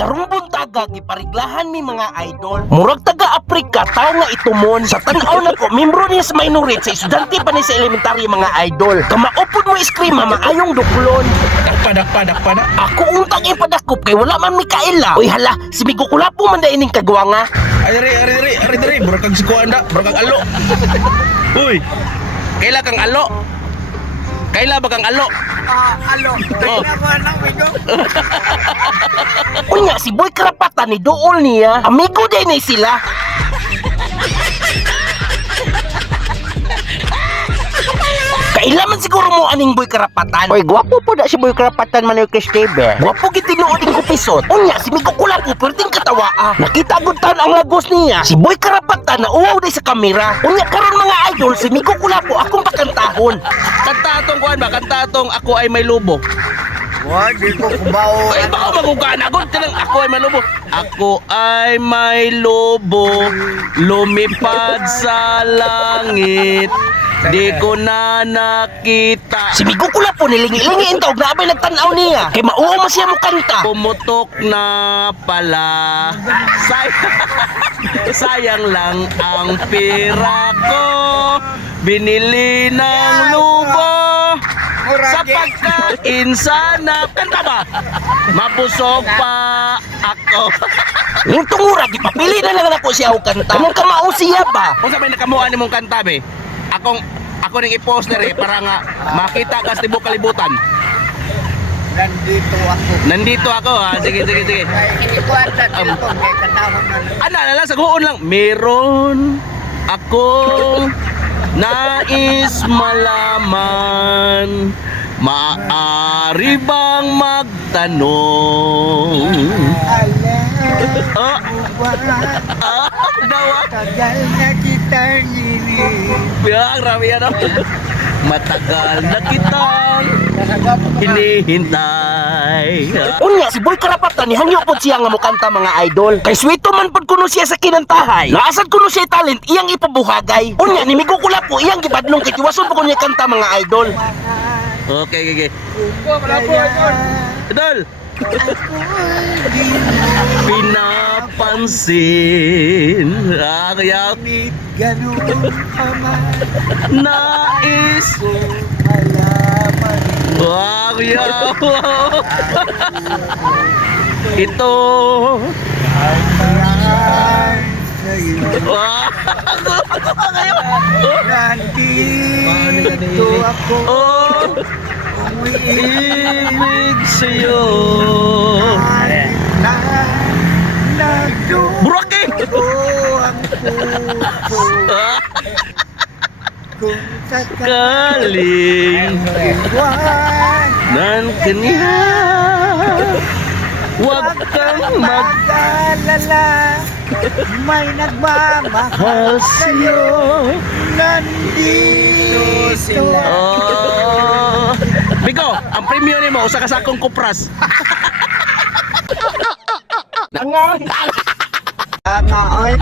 Karong buntaga gipariglahan mi mga idol. Murag taga Afrika tao nga itumon. Sa tan-aw na ko membro niya sa minority sa estudyante pa ni sa elementary mga idol. Kamaupod mo iskrima maayong duklon. Dakpa. Ako untang ipadakop kay wala man Mikaela. Uy hala, si Migo Kulapo man da ining kagwa nga. Ari, burag kang sikuan da, burag kang alo. Uy, kaila kang alo. Kaila ba kang alo? Alo. Oh. Tingnan mo lang, Migo. Unya si Boy Karapatan ni Dool niya. Amigo din ni sila. Kailaman siguro mo aning Boy Karapatan. Oy, gwapo po na si Boy Karapatan man yung Christopher. Gwapo gitinuod ko pisot. Unya, si Migo Kulapo perting katawa. Nakita gutan ang lagos niya. Si Boy Karapatan na uwaw day sa kamera. Unya, karon mga idol, si Migo Kulapo akong pakantahon. Kanta atong kuan ba? Kanta atong Ako Ay May Lubo. Wah, di ko kubaw. Ay, baka magugana. Gon tinang Ako Ay May Lubo. Ako ay may lobo, lumipad sa langit. Di ko na nakita. Si Migo Kulapo nilingi-lingi intog na abay nagtanaw niya. Kay mauwa mo siya mo kanta. Pumutok na pala. Sayang lang ang pera ko. Binili ng lubo. Sa pagkain sana. Kanta ba? Mabusog pa ako. Yung tungura, di papili na lang ako siya o kanta. Anong kamao siya ba? Kung sabay nakamuha ni mong kanta be, ako ning i-poster para nga makita ka sa tibok kalibutan. Nandito ako. Sige. Ay, ikuwatan ko. May katawag na lang. Ala, saguon lang. Meron akong nais malaman. Maaari bang magtanong? Dawa. Tagal na kitang Biang rami yan. Matagal na kitang hinihintay. Unya, si Boy Karapatan ni hangyo po siya nga mo kanta mga idol. Kay sweeto man pod kuno siya sa kinantahay. Naasad kuno siya talent, iyang ipabuhagay. Unya, ni Migo Kulapo, iyang gibadlong kay tiwason po kuno niya kanta mga idol. Okay. Idol! Pinapansin kaya ganun pa man nais malaman kuya ito ay marahal sa'yo. Nandito ako ibig sa'yo na nagdugo Buraki! ang puso kung Kaling iwan nan kanya Huwag kang mag-alala, may nagmamahal sa'yo. Nandito sila. Bigo, ang premium ni mo, usa ka sakong kupras. Tama, oy.